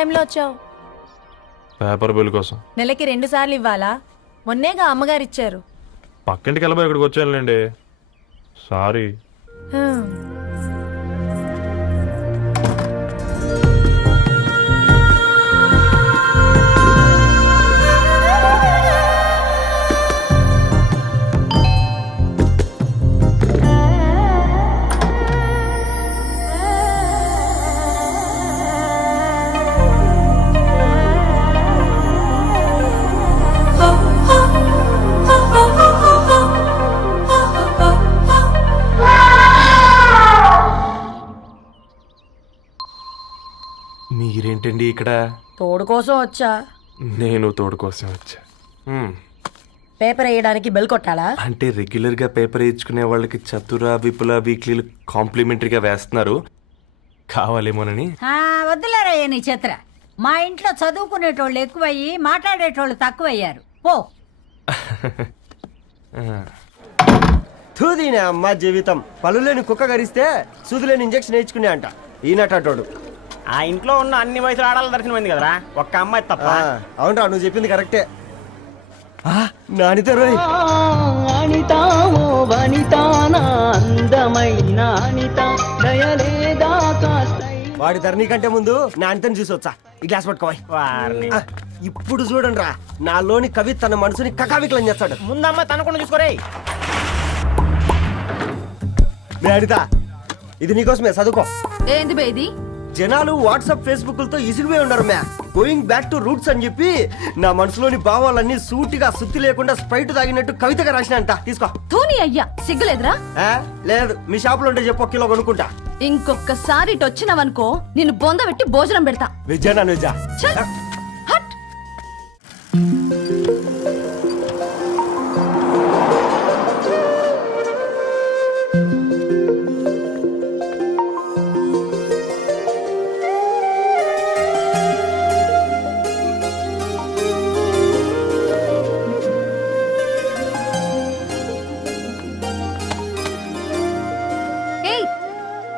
టైంలో వచ్చావు? Paper bill కోసం. నెలకి 2 సార్లు ఇవ్వాలా? మొన్నేగా అమ్మగారు ఇచ్చారు. పక్కింటికి వెళ్ళబోయి ఇక్కడికి వచ్చానులేండి. సారీ. మీరేంటండి ఇక్కడ? తోడు కోసం వచ్చా. నేను తోడు కోసం వచ్చా. పేపర్ వేయడానికి బెల్ కొట్టాలా? అంటే రెగ్యులర్ గా పేపర్ వేయించుకునే వాళ్ళకి చతుర విపుల వీక్లీలు కాంప్లిమెంటరీగా వేస్తున్నారు, కావాలేమోనని. వద్దులేరయ్య నీ చిత్ర. మా ఇంట్లో చదువుకునేటోళ్ళు ఎక్కువయ్యి మాట్లాడేటోళ్ళు తక్కువయ్యారు. పో. తూదీనే అమ్మ జీవితం. పళ్ళులేని కుక్క గరిస్తే సూదులేని ఇంజక్షన్ వేయించుకునే అంట ఈనటోడు. ఆ ఇంట్లో ఉన్న అన్ని వయసుల ఆడాల దర్శనమైంది కదరా, ఒక్క అమ్మాయి తప్ప. అవునరా, నువ్వు చెప్పింది కరెక్టే. నానిత రోయ్, వాడి ధరణి కంటే ముందు నానితని చూసి వచ్చా. ఈ గ్లాస్ పట్టుకోవాలి. ఇప్పుడు చూడండి రా, నాలోని కవి తన మనసుని కకావికలం చేస్తాడు. ముందమ్మ తనకుండా చూసుకోరే. నానిత, ఇది నీకోసమే, చదువుకో. ఏంది బేది? జనాలు వాట్సాప్ ఫేస్బుక్లతో ఇసిగిపోయి ఉన్నారు మ్యా. గోయింగ్ బ్యాక్ టు రూట్స్ అని చెప్పి నా మనసులోని భావాలన్నీ సూటిగా సుత్తి లేకుండా స్ప్రైట్ తాగినట్టు కవితగా రాసినంట. తీసుకో. తూని అయ్యా, సిగ్గులేదురా? లేదు, మీ షాప్ లో ఉంటే చెప్పు, 1 కిలో కొనుక్కుంటా. ఇంకొకసారి ఇటు వచ్చినావనుకో నిన్ను బొంద పెట్టి భోజనం పెడతా. వెజ్జా నాన్ వెజ్జా? హట్.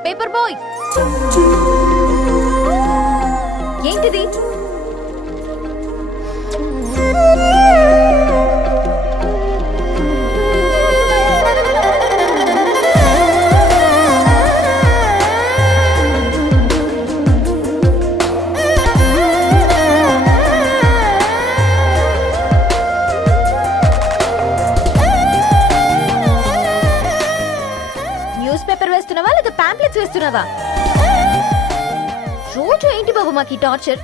పేపర్ బాయ్, ఏంటిది? న్యూస్ పేపర్ వేస్తున్నావా లేదా పాంప్లెట్స్ వేస్తున్నావా? రోజు ఏంటి బాబు మాకు టార్చర్?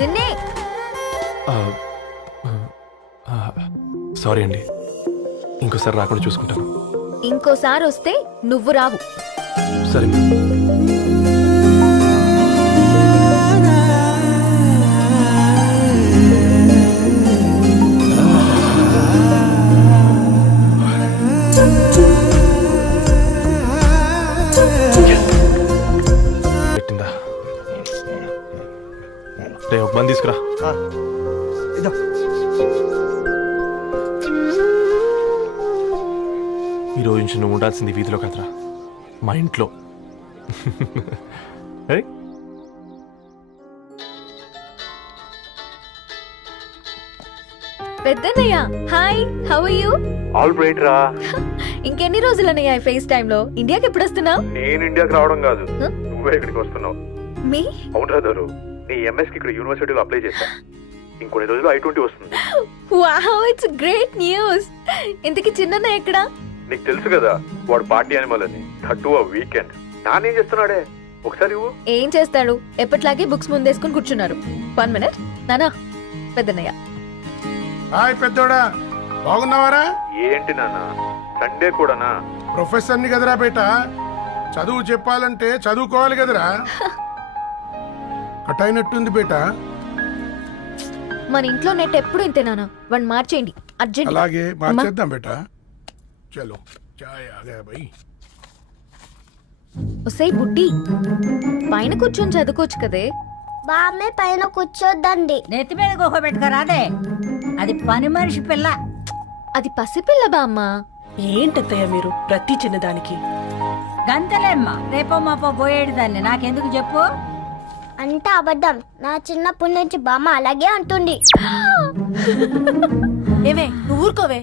నిన్నే. సారీ అండి, ఇంకోసారి రాకుండా చూసుకుంటాను. ఇంకోసారి వస్తే నువ్వు రావు. సరే. రే, ఒక బంద్ తీసుకురా. ఈరోజు నుంచి నువ్వు ఉండాల్సింది వీధిలో కదరా, మా ఇంట్లో. పెద్దన్నయ్య, hi, how are you? All right రా. ఇంకెన్ని రోజులన్నయ్య ఫేస్ టైమ్ లో? ఇండియాకి ఎప్పుడు వస్తున్నావు? నేను ఇండియాకి రావడం కాదు, నువ్వే ఇక్కడికి వస్తున్నావు. మీ? అవునరా దరు, నీ ఎంఎస్ కి ఇక్కడ యూనివర్సిటీలో అప్లై చేశా. ఇంకొన్ని రోజులు I-20 వస్తుంది. Wow, it's great news. ఇంతకీ చిన్నన్నయ్య ఎక్కడ? నీకు తెలుసు కదా, వాడు పార్టీ అనిమల్ అని. థర్టూ వీకెండ్. నానేం చేస్తున్నాడే, ఒకసారి ఏం చేస్తాడు? ఎప్పట్లాగే బుక్స్ ముందేసుకుని కూర్చున్నారు. 1 మినిట్. నానా, పెద్దన్నయ్య. హాయ్ పెద్దోడా, బాగున్నావారా? ఏంటి నాన్న, సండే కూడానా? ప్రొఫెసర్ని కదరా బేటా, చదువు చెప్పాలంటే చదువుకోవాలి కదరా. కట్ అయినట్టుంది బేటా. మన ఇంట్లో నెట్ ఎప్పుడు ఇంతే నాన్న. 1 మార్చేయండి అర్జెంట్. అలాగే మార్చేద్దాం బేటా. చలో చాయ్ ఆగా భయ్. ఒసేయ్ బుడ్డి, పైన కూర్చొని చదువుకోవచ్చు కదే. బామ్మే పైన కూర్చోద్దండి. నెత్తి మీద గుహ పెట్టుకోరాదే, అది పని మనిషి పిల్ల. అది పసిపిల్ల బామ్మ. ఏంటత్తయ్య మీరు ప్రతి చిన్నదానికి? గంతలేమ్మా, రేపో మాపో పోయేడు దాన్ని నాకెందుకు చెప్పు. అంటే అబద్ధం. నా చిన్నప్పటి నుంచి బామ్మ అలాగే అంటుంది. ఏవే నువ్వు ఊరుకోవే.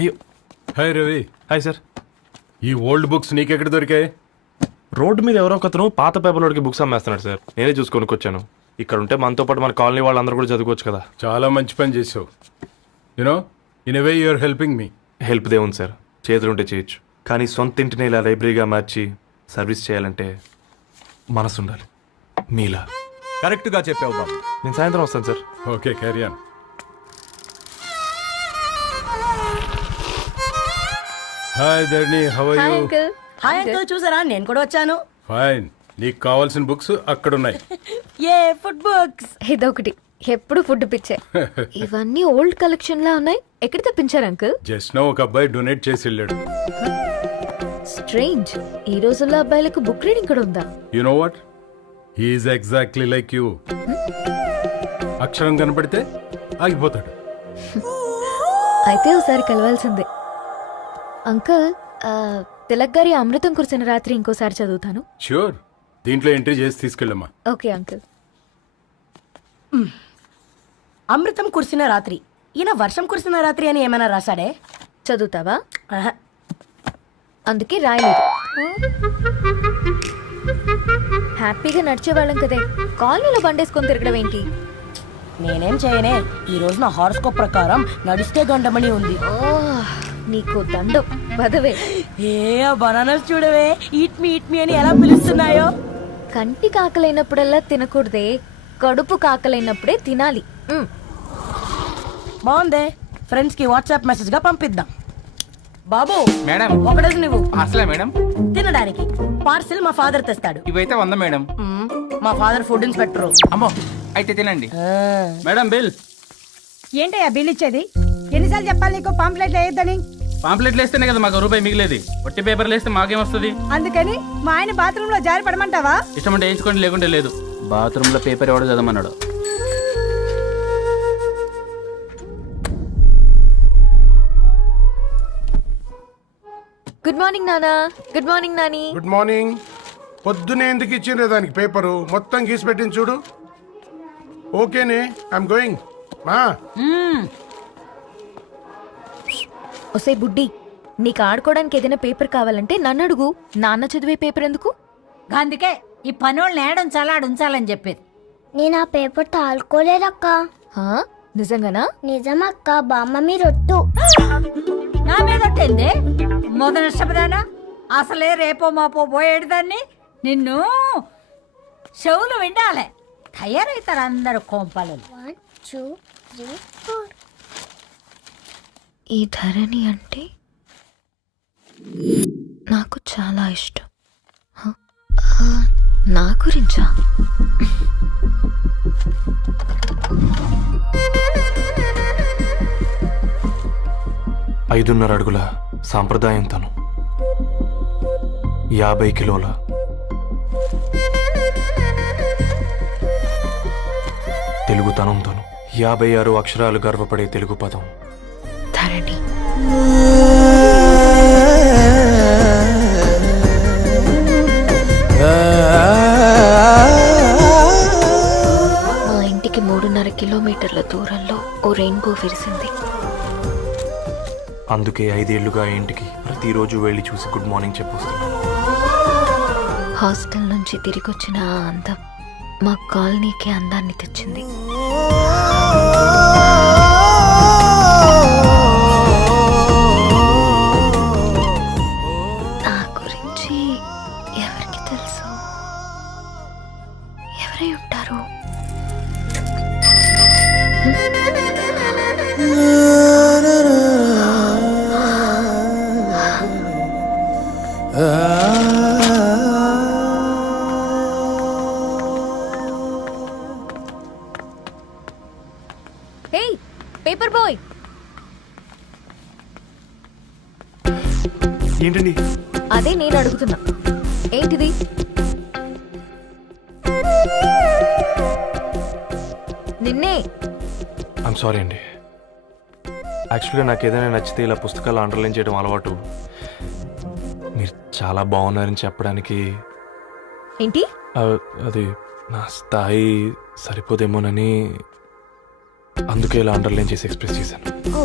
అయ్యో, హాయ్ రవి. Hi sir. ఈ ఓల్డ్ బుక్స్ నీకెక్కడ దొరికాయి? రోడ్డు మీద ఎవరో ఒకతను పాత పేపర్లోకి బుక్స్ అమ్మేస్తున్నాడు సార్. నేనే చూసుకొని వచ్చాను. ఇక్కడ ఉంటే మనతో పాటు మన కాలనీ వాళ్ళందరూ కూడా చదువుకోవచ్చు కదా. చాలా మంచి పని చేసావు. You know in a way you are helping me. Help దేవుంది సార్, చేతులుంటే చేయొచ్చు. కానీ సొంత ఇంటిని ఇలా లైబ్రరీగా మార్చి సర్వీస్ చేయాలంటే మనసు ఉండాలి. మీలా. కరెక్ట్గా చెప్పావు బాబు. నేను సాయంత్రం వస్తాను sir. Okay, carry on. Hi Dharni, how are hi you? Uncle. Hi uncle, చూసారా నేను కూడా వచ్చాను. ఫైన్. నీకు కావాల్సిన బుక్స్ అక్కడ ఉన్నాయి. ఏ ఫుడ్ బుక్స్? ఇదొకటి, ఎప్పుడు ఫుడ్ పిచ్చే. ఇవన్నీ ఓల్డ్ కలెక్షన్ లా ఉన్నాయి. ఎక్కడ తెప్పించారు అంకుల్? జస్ట్ నో ఒక అబ్బాయి డొనేట్ చేసి వెళ్ళాడు. స్ట్రేంజ్, ఈ రోజుల్లో అబ్బాయిలకు బుక్ రీడింగ్ కూడా ఉందా? You know what, he's exactly like you. అక్షరం కనపడితే ఆగిపోతాడు. అయితే ఒకసారి కలవాల్సిందే. అంకుల్, తిలక్ గారి అమృతం కురిసిన రాత్రి ఇంకోసారి చదువుతాను. ష్యూర్, దీంట్లో ఎంట్రీ చేసి తీసుకెళ్ళమ్మా. Okay uncle. అమృతం కురిసిన రాత్రి. ఈయన వర్షం కురిసిన రాత్రి అని ఏమైనా రాశాడే? చదువుతావా? ఆహా. అందుకే రాయలేదు. హ్యాపీగా నడిచేవాళ్ళం కదే, కాలనీలో బండేసుకొని తిరగడం ఏంటి? నేనేం చేయనే, ఈ రోజు నా హారోస్కోప్ ప్రకారం నడిస్తే గండమణి ఉంది. ఓ, నీకు దండం పదవే. ఏ బనానాస్ చూడవే, ఈట్ మీ అని ఎలా పిలుస్తున్నాయో. కంటి కాకలైనప్పుడల్లా తినకూడదే, కడుపు కాకలైనప్పుడే తినాలి. బాగుందే, ఫ్రెండ్స్ కి వాట్సాప్ మెసేజ్ గా పంపిద్దాం. బాబు మేడం. ఒకడేసి నువ్వు అసలే మేడం తినడానికి పార్సిల్ మా ఫాదర్ తెస్తాడు. ఇవైతే 100 మేడం. మా ఫాదర్ ఫుడ్ ఇన్స్పెక్టర్. అమ్మో, అయితే తినండి మేడం. బిల్ ఏంటయ్యా బిల్ ఇచ్చేది? ఎన్నిసార్లు చెప్పాలి నీకు పాంప్లెట్ వేయొద్దని? పాంప్లెట్లు వేస్తేనే కదా మాకు రూపాయి మిగిలేది. ఒట్టి పేపర్లు వేస్తే మాకేమొస్తుంది? అందుకని మా ఆయన బాత్రూమ్ లో జారి పడమంటావా? ఇష్టం అంటే వేయించుకోండి, లేకుంటే లేదు. బాత్రూమ్ లో పేపర్ ఎవడో చదవమన్నాడు. గుడ్ మార్నింగ్ నానా. Good morning Nani. Good morning. పొద్దునే ఎందుకు ఇచ్చిండ్రే దానికి పేపరు? మొత్తం గీసి పెట్టింది చూడు. ఓకేనే, ఐఎమ్ గోయింగ్. మా ఒసే బుడ్డి, నీకు ఆడుకోవడానికి ఏదైనా పేపర్ కావాలంటే నన్ను అడుగు. నాన్న చదివే పేపర్ ఎందుకు? అందుకే ఈ పనోళ్ళని ఏడుంచాలా ఉంచాలని చెప్పేది. నేను ఆ పేపర్ తాలుకోలేదక్క. హా? నిజంగానా? నిజమక్క, బామ్మ మీరొట్టు. నా మీద ఒట్టేంది? మొదటి నష్టపదానా? అసలే రేపో మాపో పోయేడు దాన్ని. నిన్ను చెవులు వినాలే, తయారవుతారు అందరు కోంపాలు. 1 2 3 4. ఈ ధరణి అంటే నాకు చాలా ఇష్టం. హ? నా గురించా? 5.5 అడుగుల సాంప్రదాయం తను, 50 కిలోల తెలుగుతనం తను, 56 అక్షరాలు గర్వపడే తెలుగు పదం ధరణి. మా ఇంటికి 3.5 కిలోమీటర్ల దూరంలో ఓ రెయిన్బో విరిసింది. అందుకే 5 ఏళ్లుగా ఇంటికి ప్రతిరోజు వెళ్ళి చూసి గుడ్ మార్నింగ్ చెప్పొస్తున్నాను. హాస్టల్ నుంచి తిరిగొచ్చిన ఆ అందం మా కాలనీకి అందాన్ని తెచ్చింది. నా గురించి ఎవరికి తెలుసు? ఎవరై ఉంటారు? Paper boy. ఏంటండి? అదే నేను అడుగుతున్నా, ఏంటిది? నిన్నే. ఐమ్ సారీ అండి. యాక్చువల్గా నాకు ఏదైనా నచ్చితే ఇలా పుస్తకాలు అండర్లైన్ చేయడం అలవాటు. మీరు చాలా బాగున్నారని చెప్పడానికి ఏంటి? అది నా స్థాయి సరిపోదేమోనని అందుకే ఇలా అండర్లైన్ చేసి ఎక్స్ప్రెస్ చేశాను. ఓ,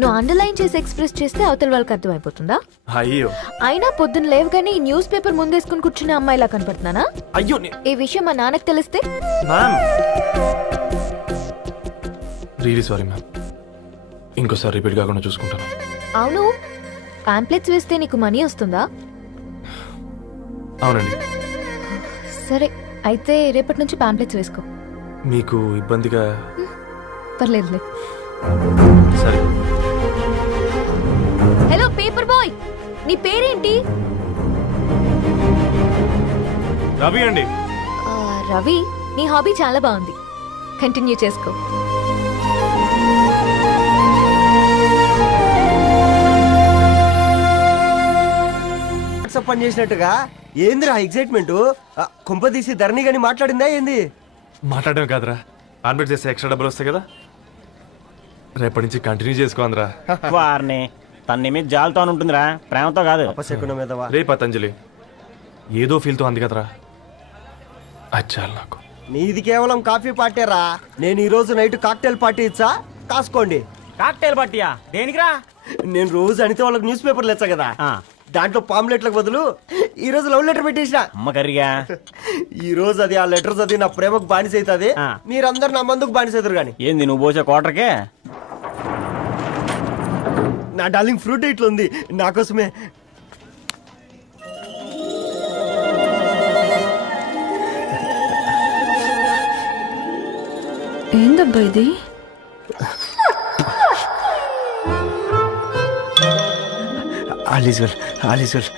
నువ్వు అండర్లైన్ చేసి ఎక్స్ప్రెస్ చేస్తే అవతల వాళ్ళకి అర్థమైపోతుందా? అయ్యో అయినా పొద్దున్న లేవగానే ఈ న్యూస్ పేపర్ ముందేసుకుని కూర్చునే అమ్మాయిలా కనపడుతున్నానా? అయ్యో ఈ విషయం మా నాన్నకి తెలిస్తే? Ma'am really sorry ma'am. ఇంకోసారి రిపీట్ కాకుండా చూసుకుంటాను. అవును, పాంప్లెట్స్ వేస్తే నీకు మనీ వస్తుందా? అవునండి. సరే, అయితే రేపటి నుంచి పాంప్లెట్స్ వేసుకో. మీకు ఇబ్బందిగా? పర్లేదులే. సరే. హలో పేపర్ బాయ్, నీ పేరేంటి? రవి అండి. రవి, నీ హాబీ చాలా బాగుంది, కంటిన్యూ చేసుకో. పని చేసినట్టుగా ఏందిరా ఎక్సైట్మెంట్? కుంప తీసి ధరణి గాని మాట్లాడిందా ఏంది? మాట్లాడడం కాదురా, కాన్వర్ట్ చేస్తే ఎక్స్ట్రా డబ్బులు వస్తాయి కదా, రేపటి నుంచి కంటిన్యూ చేసుకోందిరా. వారిని తన మీద జాలతో ఉంటుందిరా, ప్రేమతో కాదు. అపశకునం మీదవా? రే పతంజలి, ఏదో ఫీల్తో అంది కదరా, అది చాలు నాకు. నీది కేవలం కాఫీ పార్టీరా. నేను ఈ రోజు నైట్ కాక్టైల్ పార్టీ ఇచ్చా, కాసుకోండి. కాక్టైల్ పార్టీయా? దేనికిరా? నేను రోజు అనితే వాళ్ళకి న్యూస్ పేపర్లు ఇచ్చా కదా, ఆ, దాంట్లో పాంప్లెట్లకు బదులు ఈ రోజు లవ్ లెటర్ పెట్టేసిన. అమ్మ కర్రీగా. ఈ రోజు అది ఆ లెటర్ చదివి నా ప్రేమకు బానిస అవుతుంది. ఆ. మీరందరు నా మందుకు బానిస అవుతారు గాని. ఏంది నువ్వు పోసే క్వార్టర్కే? నా డార్లింగ్ ఫ్రూట్ ఇట్లా ఉంది నా కోసమే. ఏందబ్బా ఇది? All is well, all is well.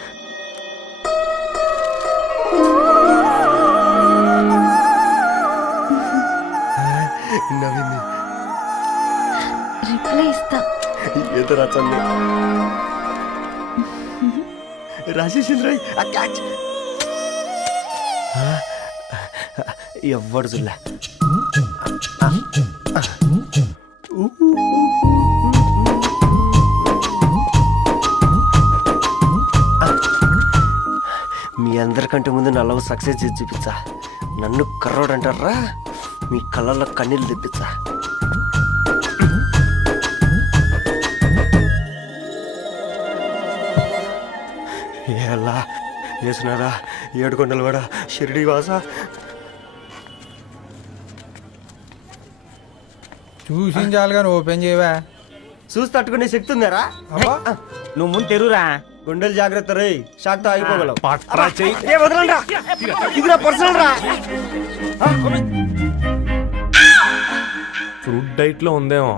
నవ్వింది. రిప్లై ఇస్తా. ఏదో రాచండి రాజేసింద్ర క్యాచ్. ఎవ్వడు చూడలే. మీ అందరికంటే ముందు నా లవ్ సక్సెస్ చేసి చూపించా. నన్ను కర్రోడు అంటారా, మీ కళ్ళల్లో కన్నీళ్ళు తెప్పించా. ఎలా వేసినారా ఏడుకొండలు కూడా షిరిడి వాస. చూసించాలి కానీ ఓపెన్ చేయవా? చూసి తట్టుకునే శక్తి ఉందారా? నువ్వు ముందు తెరురా. గుండెలు జాగ్రత్త రే, షాక్తో ఆగిపోగలవు. పట్రా చెయ్యి. ఏ వదలండి రా, ఇది నా పర్సనల్ రా. ఫ్రూట్ డైట్ లో ఉందేమో.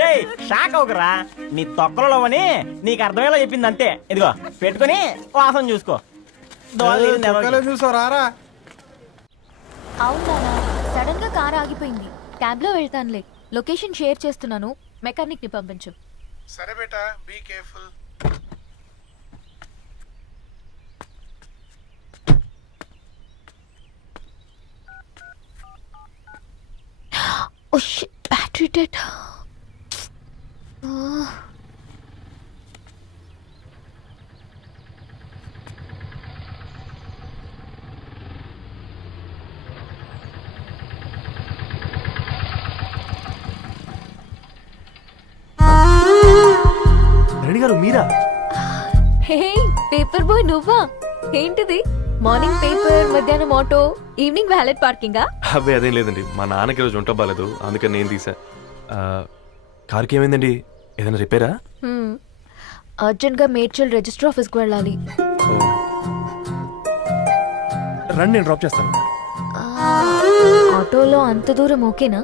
రే షాక్ అవుకరా, నీ తొక్కలలో అని నీకు అర్థమయ్యేలా చెప్పింది అంతే. ఇదిగో పెట్టుకుని వాసన చూసుకో. చూసావు రారా? అవునా, సడన్ గా కార్ ఆగిపోయింది. క్యాబ్ లో వెళ్తానులే. లొకేషన్ షేర్ చేస్తున్నాను, మెకానిక్ ని పంపించు. సరే బేటా, be careful. Oh shit, battery dead. Reddy గారు మీరా? హే పేపర్ బాయ్, నువ్వా? ఏంటిది? మార్నింగ్ పేపర్, మధ్యాహ్నం ఆటో, ఈవినింగ్ వ్యాలెట్ పార్కింగా? అబ్బాయి అదేం లేదండి, మా నాన్నకి రోజు ఉంట బాగాలేదు, అందుకని నేను తీసా. కార్కి ఏమైందండి? ఏదైనా రిపేరా? అర్జెంట్ గా మేడ్చల్ రిజిస్టర్ ఆఫీస్కి వెళ్ళాలి. రండి, నేను డ్రాప్ చేస్తాను. ఆటోలో అంత దూరం ఓకేనా?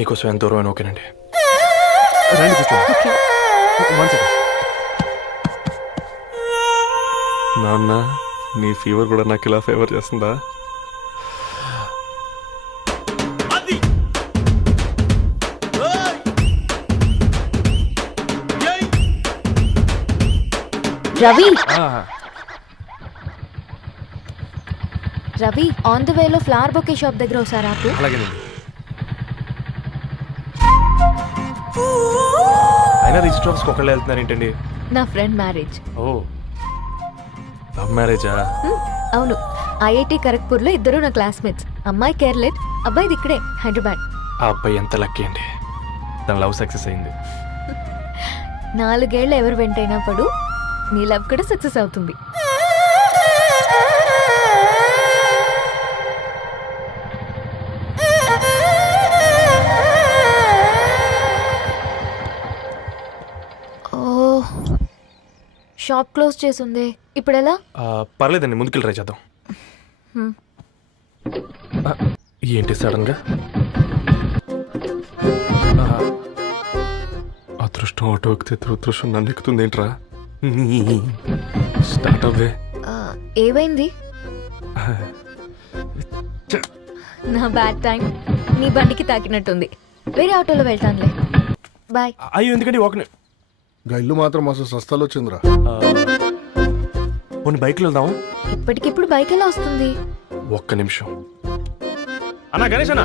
మీకోసం ఎంత దూరం అయినా ఓకేనండి. రండి కూర్చోండి. One second. నాన్న, నీ ఫీవర్ కూడా నాకు ఇలా ఫేవర్ చేస్తుందా? రవి ఆ, రవి ఆన్ ద వేలో ఫ్లవర్ బొకే షాప్ దగ్గర ఒకసారి ఆపు. అలాగేనండి. అయినా రిజిస్టర్ ఆఫీస్కి ఒకళ్ళు వెళ్తున్నారు ఏంటండి? నా ఫ్రెండ్ మ్యారేజ్. ఓ, లవ్ మ్యారేజా? అవును, ఐఐటి ఖరగ్పూర్లో ఇద్దరు నా క్లాస్మేట్స్. అమ్మాయి కేర్లెట్, అబ్బాయిది ఇక్కడే హైదరాబాద్. ఆ అబ్బాయి ఎంత లక్కీ అండి, తన లవ్ సక్సెస్ అయింది. 4 ఏళ్ళు ఎవరు వెంటైనా పడు, నీ లవ్ కూడా సక్సెస్ అవుతుంది. ఓ, షాప్ క్లోజ్ చేసుంది, ఇప్పుడు ఎలా? పర్లేదండి, ముందుకెళ్ళి ట్రై చేద్దాం. ఆ, ఏంటి సడన్గా? అదృష్టం ఆటో ఎక్కితే దురదృష్టం నన్ను ఎక్కుతుంది ఏంట్రా? స్టార్ట్ అవ్వే. ఏమైంది? నా బ్యాడ్ టైం నీ బండికి తాకినట్టుంది. వేరే ఆటోలో వెళ్తానులే, బాయ్. అయ్యో ఎందుకండి ఒక ఇల్లు మాత్రం అసలు సస్తాలో వచ్చిందిరా. కొన్ని బైక్లో వెళ్దాం. ఇప్పటికిప్పుడు బైక్ ఎలా వస్తుంది? ఒక్క నిమిషం. అన్నా గణేష్ అన్న,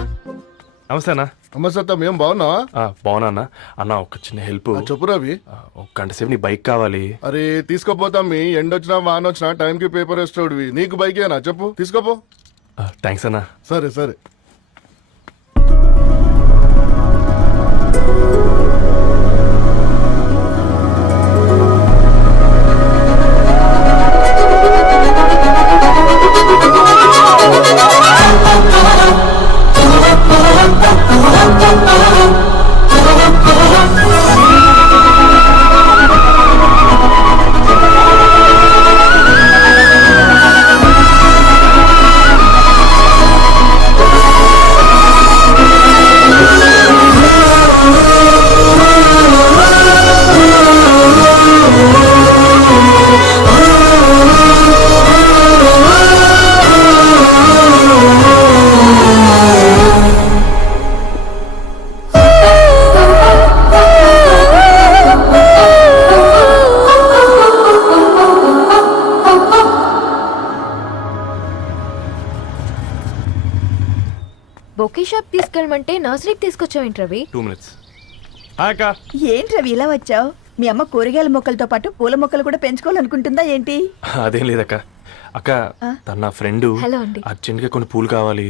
నమస్తే అన్న. అమ్మసత్తం ఏం బాగున్నావా? బాగున్నా అన్న. అన్న ఒక చిన్న హెల్ప్. చెప్పు రవి. ఒక గంట సేపు నీ బైక్ కావాలి. అరే తీసుకోపోతాం, మీ ఎండొచ్చినా వాన వచ్చినా టైంకి పేపర్ వేస్తాడువి. నీకు బైకేనా చెప్పు, తీసుకోపో. థ్యాంక్స్ అన్న. సరే సరే. బొకే షాప్ తీసుకెళ్ళమంటే నర్సరీకి తీసుకొచ్చావు రవి? 2 minutes. అక్క, ఏంటి రవి ఇలా వచ్చావు? మీ అమ్మ కూరగాయల మొక్కలతో పాటు పూల మొక్కలు కూడా పెంచుకోవాలనుకుంటుందా ఏంటి? అదేం లేదక్క. అక్క, తన నా ఫ్రెండ్ హలో అండి. అర్జెంట్గా కొన్ని పూలు కావాలి.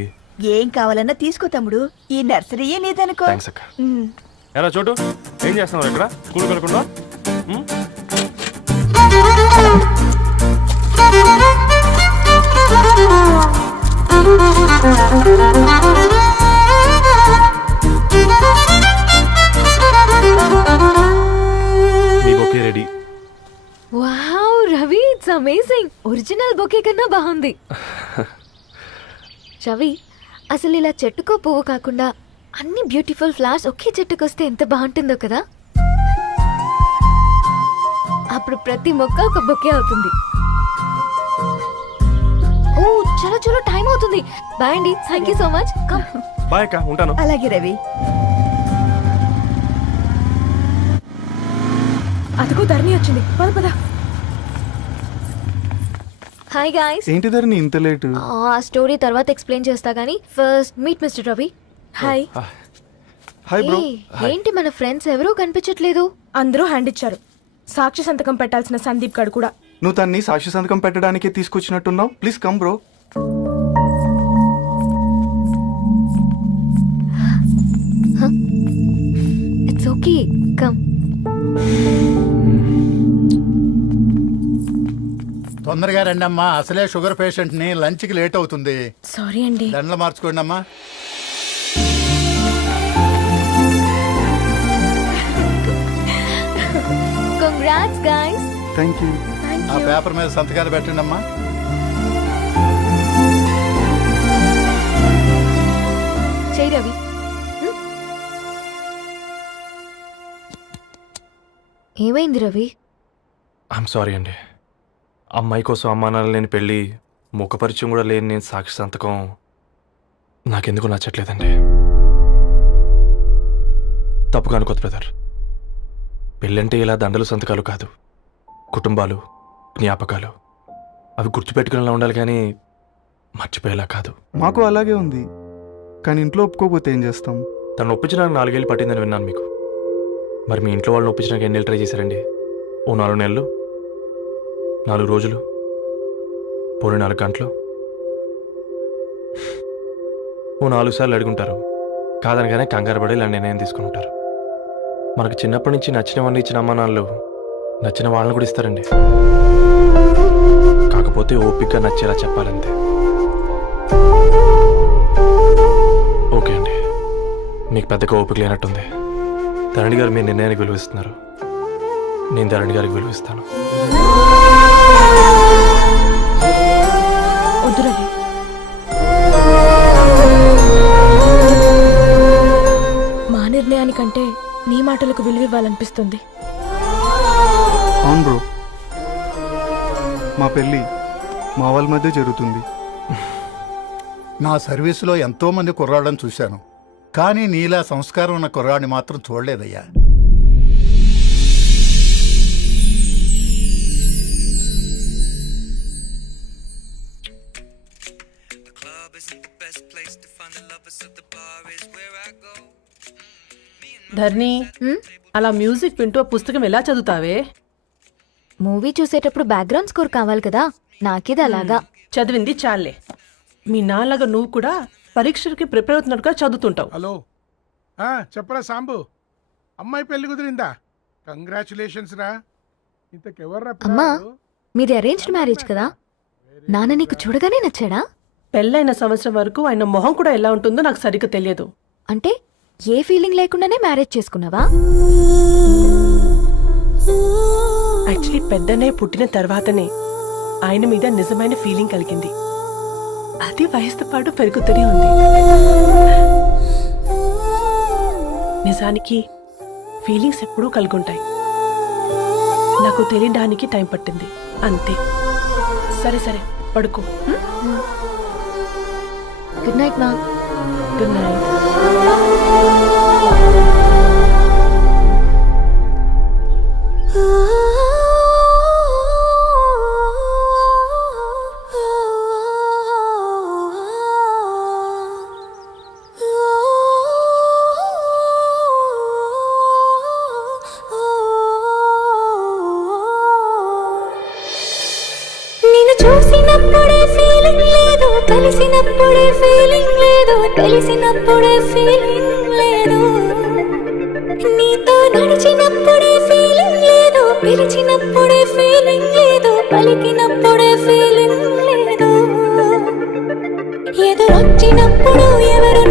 ఏం కావాలన్నా తీసుకో తమ్ముడు, ఈ నర్సరీయే నీదనుకో. థ్యాంక్స్ అక్క. ఎలా చోటు, ఏం చేస్తున్నావు ఇక్కడ? స్కూల్కి వెళ్ళకుండా? నీ bouquet ready. Wow Ravi, it's amazing. Original bouquet కన్నా బాగుంది. రవి, అసలు ఇలా చెట్టుకో పువ్వు కాకుండా అన్ని బ్యూటిఫుల్ ఫ్లవర్స్ ఒకే చెట్టుకొస్తే ఎంత బాగుంటుందో కదా. అప్పుడు ప్రతి మొక్క ఒక బొకే అవుతుంది. ఓ చలో చలో, టైం అవుతుంది. బాయ్ అండి, thank you so much. Come. Bye అక్క, ఉంటాను. అలాగే రవి. అదిగో ధరణి వచ్చింది, పద పద. Hi guys. ఏంటి ధరణి ఇంత లేటు? ఆ స్టోరీ తర్వాత ఎక్స్ప్లెయిన్ చేస్తా గానీ first meet mister Ravi. Hi. Hi bro. ఏంటి మన ఫ్రెండ్స్ ఎవరూ కనిపించట్లేదు? అందరూ హ్యాండ్ ఇచ్చారు. సాక్షి సంతకం పెట్టాల్సిన సందీప్ గడు కూడా. నువ్వు తన్ని సాక్షి సంతకం పెట్టడానికే తీసుకొచ్చినట్టున్నావు. Please come bro. It's okay, come. తొందరగా రండి అమ్మా, అసలే షుగర్ పేషెంట్ ని, లంచ్ కి లేట్ అవుతుంది. సారీ అండి. దండలు మార్చుకోండి అమ్మా. Congrats guys. Thank you. ఆ పేపర్ మీద సంతకాలు పెట్టండి అమ్మా. చెయ్ రవి. ఏమైంది రవి? ఐఎమ్ సారీ అండి. అమ్మాయి కోసం అమ్మానాలు లేని పెళ్ళి, ముఖపరిచయం కూడా లేని నేను సాక్షి సంతకం నాకెందుకు నచ్చట్లేదండి. తప్పుగా అనుకోదు బ్రదర్. పెళ్ళంటే ఇలా దండలు సంతకాలు కాదు, కుటుంబాలు, జ్ఞాపకాలు. అవి గుర్తుపెట్టుకునేలా ఉండాలి కానీ మర్చిపోయేలా కాదు. మాకు అలాగే ఉంది, కానీ ఇంట్లో ఒప్పుకోకపోతే ఏం చేస్తాం? తను ఒప్పించడానికి 4 ఏళ్ళు పట్టిందని విన్నాను మీకు. మరి మీ ఇంట్లో వాళ్ళని ఒప్పించడానికి ఎన్ని ఏళ్ళు ట్రై చేశారండి? ఓ 4 నెలలు, 4 రోజులు, పోనీ 4 గంటలు, ఓ 4 సార్లు అడుగుంటారు. కాదనగానే కంగారు పడి ఇలా నిర్ణయం తీసుకుని ఉంటారు. మనకు చిన్నప్పటి నుంచి నచ్చినవన్నీ ఇచ్చిన అమ్మ నాన్నలు నచ్చిన వాళ్ళని కూడా ఇస్తారండి. కాకపోతే ఓపికగా నచ్చేలా చెప్పాలంతే. ఓకే అండి, మీకు పెద్దగా ఓపిక లేనట్టుంది. ధరణి గారు మీ నిర్ణయానికి విలువిస్తున్నారు, నేను ధరణి గారికి విలువిస్తాను. వద్దు రవి, మా నిర్ణయానికంటే నీ మాటలకు విలువివ్వాలనిపిస్తుంది. అవును బ్రో, మా పెళ్ళి మా వాళ్ళ మధ్య జరుగుతుంది. నా సర్వీసులో ఎంతో మంది కుర్రాళ్ళని చూశాను, కానీ నీలా సంస్కారం ఉన్న కుర్రాడిని మాత్రం చూడలేదయ్యా. ధర్ని, అలా మ్యూజిక్ వింటూ ఆ పుస్తకం ఎలా చదువుతావే? మూవీ చూసేటప్పుడు బ్యాక్గ్రౌండ్ స్కోర్ కావాలి కదా, నాకిది అలాగా. చదివింది చాలే. మీ నాన్నగా నువ్వు కూడా పరీక్షలకి ప్రిపేర్ అవుతున్నట్టుగా చదువుతుంటావు. హలో, చెప్పరా సాంబు, అమ్మాయి పెళ్లి కుదిరిందా? కంగ్రాచులేషన్స్ రా. ఇంతకెవర్రా అమ్మా, పిల్లాడు? మీది అరేంజ్డ్ మ్యారేజ్ కదా, నాన్న నీకు చూడగానే నచ్చాడా? పెళ్ళైన సంవత్సరం వరకు ఆయన మొహం కూడా ఎలా ఉంటుందో నాకు సరిగ్గా తెలియదు. అంటే ఏ ఫీలింగ్ లేకుండానే మ్యారేజ్ చేసుకున్నావా? యాక్చువల్లీ పెద్దనే పుట్టిన తర్వాతనే ఆయన మీద నిజమైన ఫీలింగ్ కలిగింది. అది వయసుతో పాటు పెరుగుతూనే ఉంది. నిజానికి ఫీలింగ్స్ ఎప్పుడూ కలుగుంటాయి, నాకు తెలియడానికి టైం పట్టింది అంతే. సరే సరే, పడుకో. గుడ్ నైట్ మా. Good night. చూసినప్పుడే ఫీలింగ్ లేదు, కలిసినప్పుడే ఫీలింగ్ లేదు, తెలిసినప్పుడే ఫీలింగ్ లేదు, నీతో నడిచినప్పుడే ఫీలింగ్ లేదు, పిలిచినప్పుడే ఫీలింగ్ లేదు, పలికినప్పుడే ఫీలింగ్ లేదు, ఎదురొచ్చినప్పుడు ఎవరు